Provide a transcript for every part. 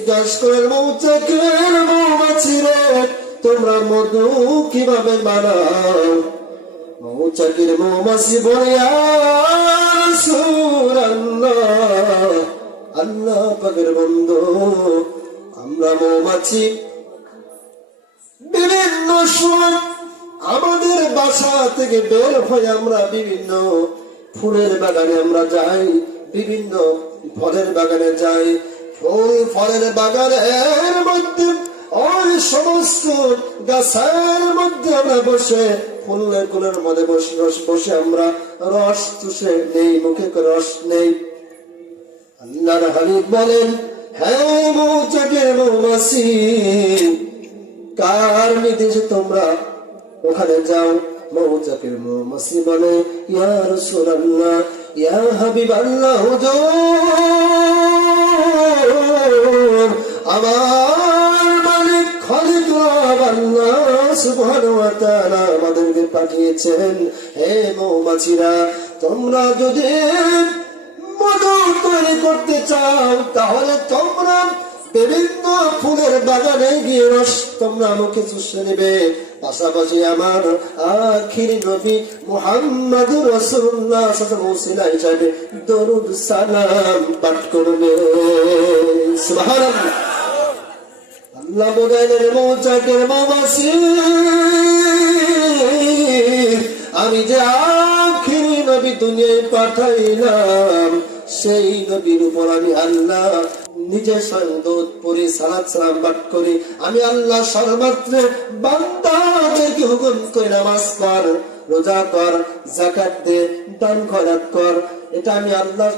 জিজ্ঞাসা করেন মৌচাকের মৌমাছি রে, তোমরা মধু কিভাবে বানাও? মৌচাকের মৌমাছি বলে রাসূলুল্লাহ, আল্লাহ পাকের বন্ধু, আমরা মৌমাছি বিভিন্ন সময় আমাদের বাসা থেকে বের হয়ে আমরা বিভিন্ন ফুলের বাগানে আমরা যাই, বিভিন্ন ফলের বাগানে যাই। ফুল ফলের বাগানের মধ্যে ওই সমস্ত গাছের মধ্যে আমরা বসে ফুলের গুলোর মধ্যে বসে বসে আমরা রস চুষে নেই, মুখে করে রস নেই। আল্লাহর হাবিব বলেন, হ্যাঁ মৌচাকের মৌমাছি, কার নির্দেশে তোমরা ওখানে যাও? মৌচাকের মৌমাছি বলে, ইয়া রাসূলুল্লাহ, ইয়া হাবিবাল্লাহ, হুজুর, আমার মালিক খলিফা আল্লাহ সুবহানাহু ওয়া তাআলা আমাদেরকে পাঠিয়েছেন। হে মৌমাছিরা, তোমরা যদি মধু তৈরি করতে চাও তাহলে তোমরা বিভিন্ন ফুলের বাগানে গিয়ে রস তোমরা মুখে চুষে নেবে, পাশাপাশি আমার আখির নবী মুহাম্মদুর রাসূলুল্লাহ সাল্লাল্লাহু আলাইহি ওয়াসাল্লাম হিসাবে দরুদ সালাম পাঠ করবে। সুবহানাল্লাহ। আল্লাহ বলেন, মৌচাকের মৌমাছি, আমি যে আখির নবী দুনিয়ায় পাঠাইলাম, সেই নবীর উপর আমি আল্লাহ নিজে স্বয়ং দরুদ পড়ি, সালাত সালাম পাঠ করি। আমি আল্লাহ সর্বত্র বান্দাদেরকে হুকুম করে নামাজ পড়, রোজা কর, যাকাত দে, দান খয়রাত কর, এটা আমি আল্লাহ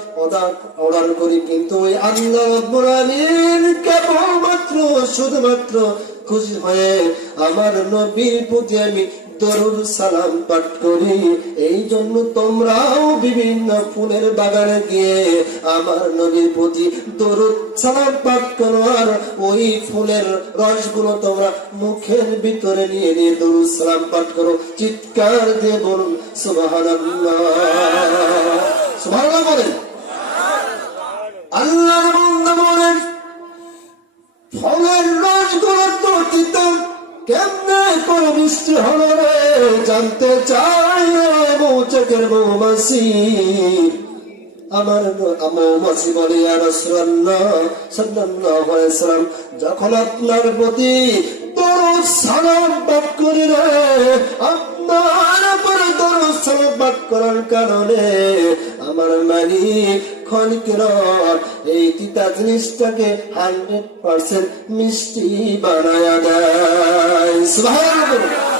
অর্ডার করি। কিন্তু ওই আল্লাহ রাব্বুল আলামিন কেবলমাত্র শুধুমাত্র খুশি হয়ে আমার নবীর প্রতি আমি দরুদ সালাম পাঠ করি। এই জন্য তোমরাও বিভিন্ন ফুলের বাগানে গিয়ে আমার নবীর প্রতি দরুদ সালাম পাঠ করো, আর ওই ফুলের রসগুলো তোমরা মুখের ভিতরে নিয়ে নিয়ে দরুদ সালাম পাঠ করো। চিৎকার দিয়ে বলুন সুবহানাল্লাহ। সুবহানাল্লাহ বলেন। আল্লাহর বান্দা বলেন, ফলের রসগুলো তো তিতা, কেমনে করে মিষ্টি হলো রে? জানতে চাই মৌচাকের মৌমাছি। আমার মৌমাছি বলে, ইয়া রাসূলুল্লাহ সাল্লাল্লাহু আলাইহি ওয়াসাল্লাম, যখন আপনার প্রতি দরুদ সালাম পাঠ করি রে, আপনার উপরে দরুদ সালাম পাঠ করার কারণে আমার মালিক খলিকের এই তিতা জিনিসটাকে 100% মিষ্টি বানায়া দেয়। সুবহানাল্লাহ।